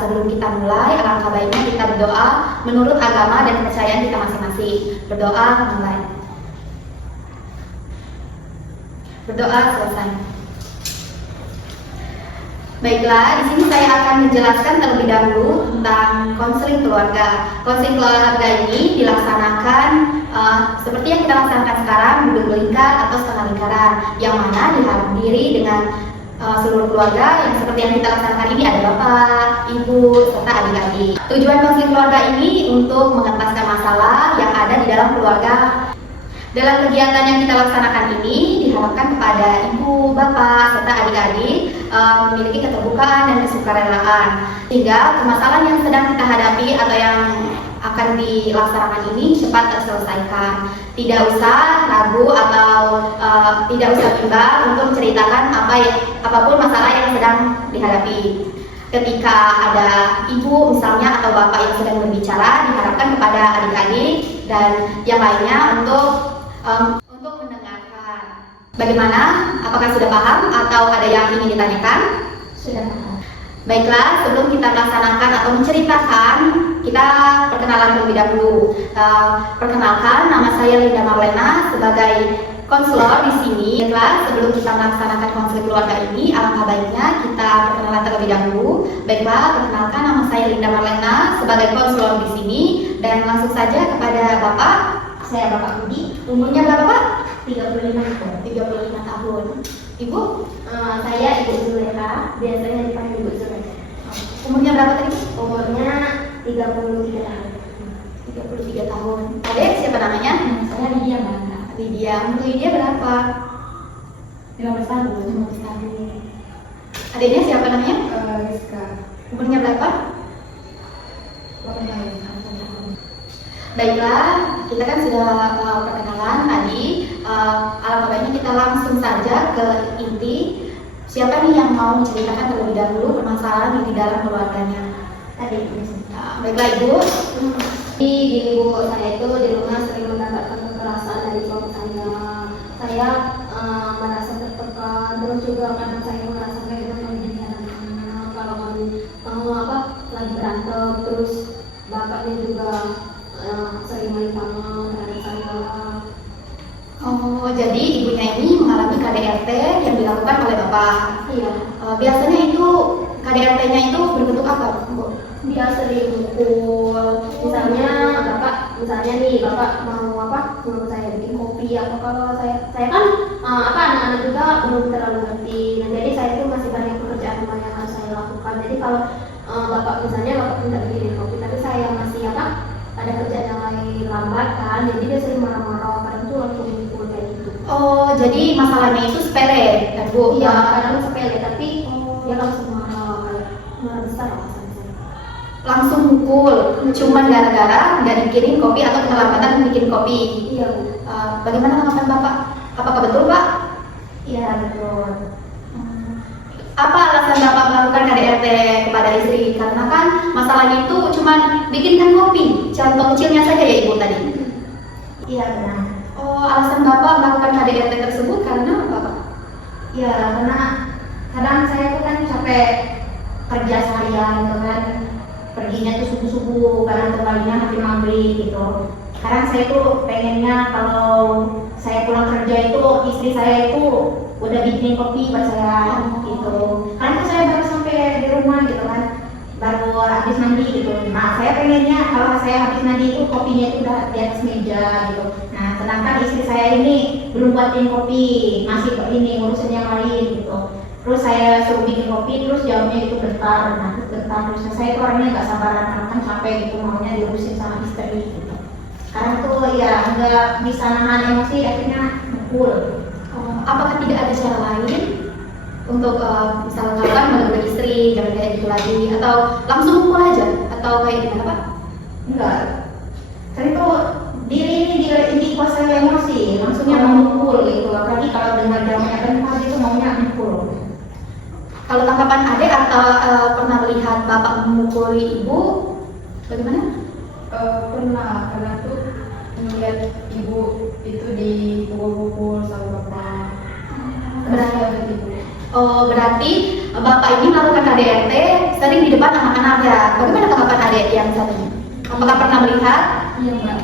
sebelum kita mulai, alangkah baiknya kita berdoa menurut agama dan kepercayaan kita masing-masing. Berdoa mulai. Berdoa selesai. Baiklah, di sini saya akan menjelaskan terlebih dahulu tentang konseling keluarga. Konseling keluarga ini dilaksanakan seperti yang kita laksanakan sekarang, duduk melingkar atau setengah lingkaran, yang mana dihadiri dengan seluruh keluarga yang seperti yang kita laksanakan ini ada bapak, ibu, serta adik-adik. Tujuan konseling keluarga ini untuk mengentaskan masalah yang ada di dalam keluarga. Dalam kegiatan yang kita laksanakan ini diharapkan kepada ibu, bapak, serta adik-adik memiliki keterbukaan dan kesukarelaan, sehingga permasalahan yang sedang kita hadapi atau yang akan dilaksanakan ini cepat terselesaikan. Tidak usah ragu atau tidak usah bimbang untuk menceritakan apapun masalah yang sedang dihadapi. Ketika ada ibu misalnya atau bapak yang sedang berbicara, diharapkan kepada adik-adik dan yang lainnya untuk mendengarkan. Bagaimana? Apakah sudah paham atau ada yang ingin ditanyakan? Sudah paham. Baiklah, sebelum kita melaksanakan atau menceritakan, kita perkenalan terlebih dahulu. Perkenalkan, nama saya Linda Marlena sebagai konselor di sini. Baiklah, sebelum kita melaksanakan konseling keluarga ini, alangkah baiknya kita perkenalan terlebih dahulu. Baiklah, perkenalkan, nama saya Linda Marlena sebagai konselor di sini, dan langsung saja kepada Bapak. Saya Bapak Budi. Umurnya berapa, Pak? 35 tahun. 35 tahun. Ibu? Saya Ibu Zuleka, biasanya dipanggil Ibu Zuleka. Umurnya berapa tadi? Umurnya 33 tahun. 33 tahun. Adek siapa namanya? Saya Lydia Bangga. Lydia. Umur Lydia berapa? 15 tahun. 15 tahun. Adiknya siapa namanya? Rizka. Umurnya berapa? 8 tahun. Baiklah, kita kan sudah perkenalan tadi. Alangkah baiknya kita langsung saja ke inti. Siapa nih yang mau menceritakan terlebih dahulu permasalahan di dalam keluarganya? Tadi. Baiklah Ibu. Di ibu saya itu di rumah sering mendapatkan kekerasan dari suami saya. Saya merasa tertekan, terus juga kadang saya merasa kayak dengan kalau kami lagi berantem, terus bapaknya juga sering main tangan terhadap saya. Oh, jadi ibunya ini mengalami KDRT yang dilakukan oleh Bapak. Iya. Biasanya itu KDRT-nya itu berbentuk apa, Bu? Dia sering mukul. Misalnya nih bapak mau saya bikin kopi atau kalau saya kan anak-anak juga belum terlalu ngerti. Nah, jadi saya itu masih banyak pekerjaan rumah yang harus saya lakukan. Jadi kalau bapak minta bikin kopi, tapi saya masih ada kerjaan yang lain lambat kan, jadi dia sering marah-marah, kadang tuh langsung mukul kayak gitu. Oh, jadi masalahnya itu sepele, kan Bu? Iya, kadang sepele, tapi dia langsung marah besar lah sama saya. Langsung mukul, cuman gara-gara nggak dikirim kopi atau keterlambatan bikin kopi. Iya, Bu. Bagaimana tanggapan Bapak? Apakah betul, Pak? Iya, betul. Apa alasan Bapak melakukan KDRT kepada istri? Karena kan masalahnya itu cuma bikinkan kopi. Contoh kecilnya saja ya Ibu tadi. Iya, benar. Oh, alasan Bapak melakukan KDRT tersebut karena apa, Pak? Ya, karena kadang saya tuh kan capek kerja seharian gitu kan, perginya tuh subuh-subuh, kadang kembalinya habis maghrib gitu. Sekarang saya tuh pengennya kalau saya pulang kerja itu istri saya itu udah bikin kopi buat saya gitu. Karena tuh saya baru sampai di rumah gitu kan, baru habis mandi gitu. Nah, saya pengennya kalau saya habis mandi itu kopinya itu udah di atas meja gitu. Nah, sedangkan istri saya ini belum buatin kopi, masih ini ngurusin yang lain gitu. Terus saya suruh bikin kopi, terus jawabnya itu bentar. Nah, bentar terus saya itu orangnya nggak sabaran karena kan capek gitu, maunya diurusin sama istri gitu. Sekarang tuh ya nggak bisa nahan emosi, akhirnya mukul. Apakah tidak ada cara lain untuk misalkan menegur istri jangan kayak gitu lagi, atau langsung mukul aja, atau kayak gimana, Pak? Enggak. Saya tuh diri ini kuasai emosi, langsungnya memukul gitu. Apalagi kalau dengar jawabannya bentar itu maunya mukul. Kalau tanggapan Adek atau pernah melihat Bapak memukuli Ibu, bagaimana? Pernah, karena tuh melihat ibu itu dipukul-pukul sama bapak. Berapa? Kasihan ibu. Oh, berarti Bapak ini melakukan KDRT sering di depan anak-anak ya. Bagaimana tanggapan adik yang satu ini? Apakah pernah melihat? Iya mbak,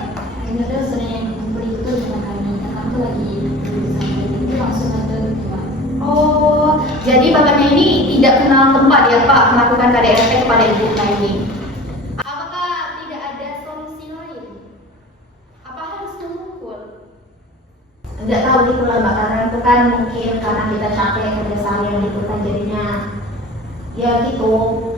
ini tuh sering kumpul itu dengan kami, dan kamu tuh lagi bersama itu langsung ada gitu mbak. Oh, jadi bapaknya ini tidak kenal tempat ya Pak melakukan KDRT kepada ibunya ini. Apakah tidak ada solusi lain? Apa harus memukul? Nggak tahu gitu lah mbak, karena itu kan mungkin karena kita capek kerja seharian gitu kan jadinya ya gitu.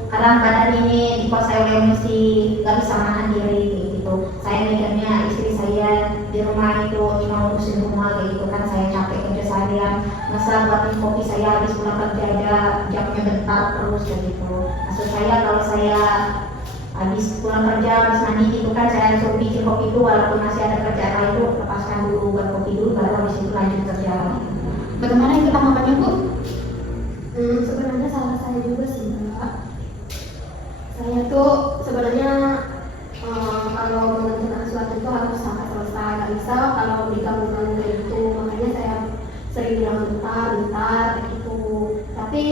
Kadang badan ini dikuasai oleh emosi, nggak bisa menahan diri kayak gitu. Saya mikirnya istri saya di rumah itu cuma ngurusin rumah kayak gitu kan, saya capek kerja seharian, masa buatin kopi saya habis pulang kerja aja jamnya bentar terus kayak gitu. Maksud saya kalau saya habis pulang kerja, habis mandi gitu kan, saya suruh bikin kopi itu walaupun masih ada kerjaan lain itu lepaskan dulu buat kopi dulu, baru habis itu lanjut kerja. Bagaimana itu tanggapannya Bu? Sebenarnya salah saya juga sih mbak. Saya tuh sebenarnya kalau menentukan sesuatu itu harus sampai selesai, nggak bisa kalau digabungkan kayak gitu. Makanya saya sering bilang bentar gitu. Tapi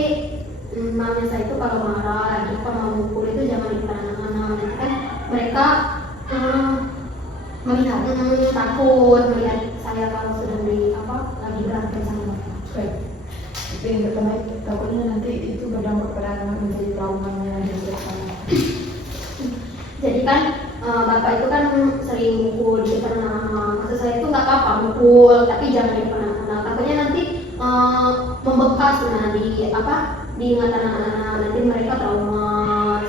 mamanya saya itu kalau marah lagi apa mau mukul itu jangan di depan anak-anak. Nanti kan mereka Melihat. takut melihat saya kalau sedang lagi berantem sama mereka. Baik. Itu yang terbaik. Takutnya nanti itu berdampak pada anak menjadi traumanya dan sebagainya. Jadi kan bapak itu kan sering mukul di depan anak-anak. Maksud saya itu nggak apa-apa mukul, tapi jangan di depan anak-anak. Takutnya nanti membekas di ingatan anak-anak. Nanti mereka trauma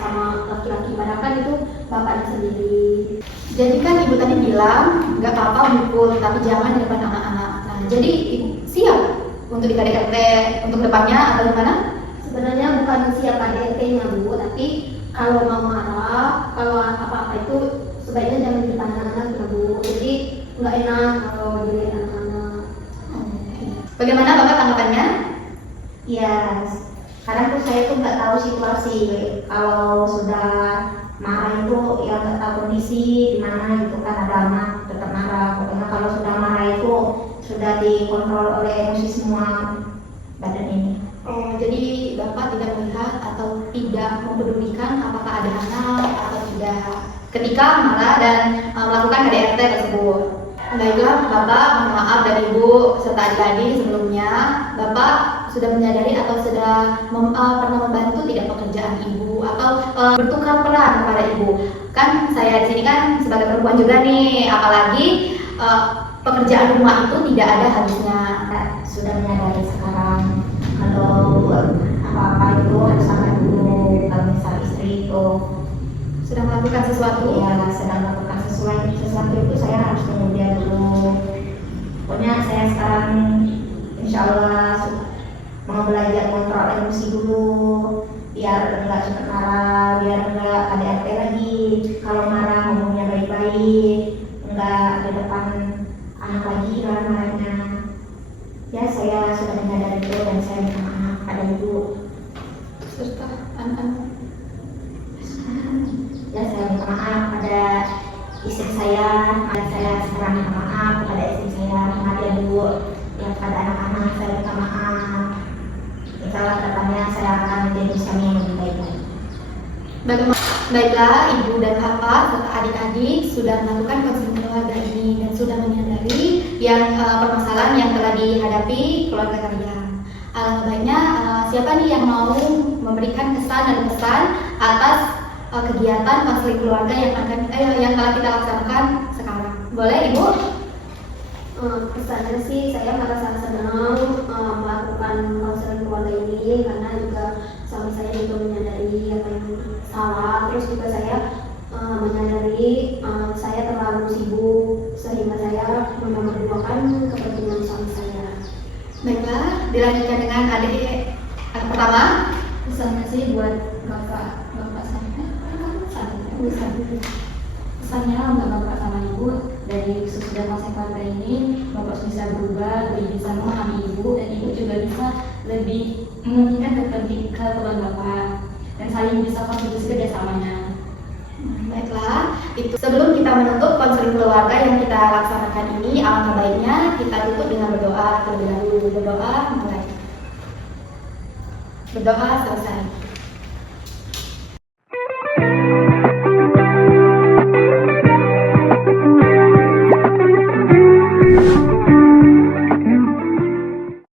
sama laki-laki. Padahal kan itu bapaknya sendiri. Jadi kan ibu tadi bilang nggak apa-apa mukul, tapi jangan di depan anak-anak. Nah, jadi ibu siap untuk di KDRT untuk depannya atau gimana? Sebenarnya bukan siapa DRT-nya Bu, tapi kalau mau marah, kalau apa-apa itu sebaiknya jangan di depan anak-anak ya Bu. Jadi nggak enak kalau dilihat anak-anak. Bagaimana Bapak tanggapannya? Ya, kadang tuh saya tuh nggak tahu situasi kalau sudah marah itu ya nggak tahu kondisi di mana gitu kan, ada anak tetap marah. Pokoknya kalau sudah marah itu sudah dikontrol oleh emosi semua badan ini. Oh, jadi Bapak tidak melihat atau tidak mempedulikan apakah ada anak atau tidak ketika marah dan melakukan KDRT tersebut. Baiklah Bapak, mohon maaf dan Ibu serta adik-adik sebelumnya, Bapak sudah menyadari atau sudah pernah membantu tidak pekerjaan Ibu atau bertukar peran kepada Ibu. Kan saya di sini kan sebagai perempuan juga nih, apalagi pekerjaan rumah itu tidak ada habisnya. Sudah menyadari sekarang kalau apa-apa itu harus sabar dulu. Kalau misal istri itu Sudah melakukan sesuatu? ya sedang melakukan sesuatu itu saya harus tunggu dia dulu. Pokoknya saya sekarang insya Allah mau belajar kontrol emosi dulu, biar enggak cepat marah, biar enggak KDRT lagi. Kalau marah ngomongnya baik-baik, enggak di depan anak lagi marah-marahnya. Ya saya sudah menyadari itu dan saya minta maaf pada ibu Serta anak-anak. ya saya minta maaf pada istri saya, dan saya sekarang minta maaf kepada istri saya, maaf ya bu, ya pada anak-anak saya minta maaf. Insya Allah kedepannya saya akan menjadi suami yang lebih baik lagi. Baiklah, Ibu dan Bapak serta adik-adik sudah melakukan konseling keluarga ini dan sudah menyadari yang permasalahan yang telah dihadapi keluarga kalian. Alangkah baiknya siapa nih yang mau memberikan kesan dan pesan atas kegiatan konseling keluarga yang telah kita laksanakan sekarang. Boleh Ibu? Kesannya sih saya merasa senang melakukan konseling keluarga ini karena juga suami saya juga menyadari apa yang salah, terus juga saya menyadari saya terlalu sibuk sehingga saya memperduakan kepentingan suami saya. Baiklah, dilanjutkan dengan adik pertama. Pesannya sih buat bapak Pesannya untuk bapak sama ibu, dari sesudah konseling keluarga ini bapak bisa berubah, lebih bisa memahami ibu, dan ibu juga bisa lebih mementingkan keperluan bapak dan saling bisa kontribusi kerjasamanya. Baiklah, itu sebelum kita menutup konseling keluarga yang kita laksanakan ini, alangkah baiknya kita tutup dengan berdoa terlebih dahulu. Berdoa mulai. Berdoa selesai.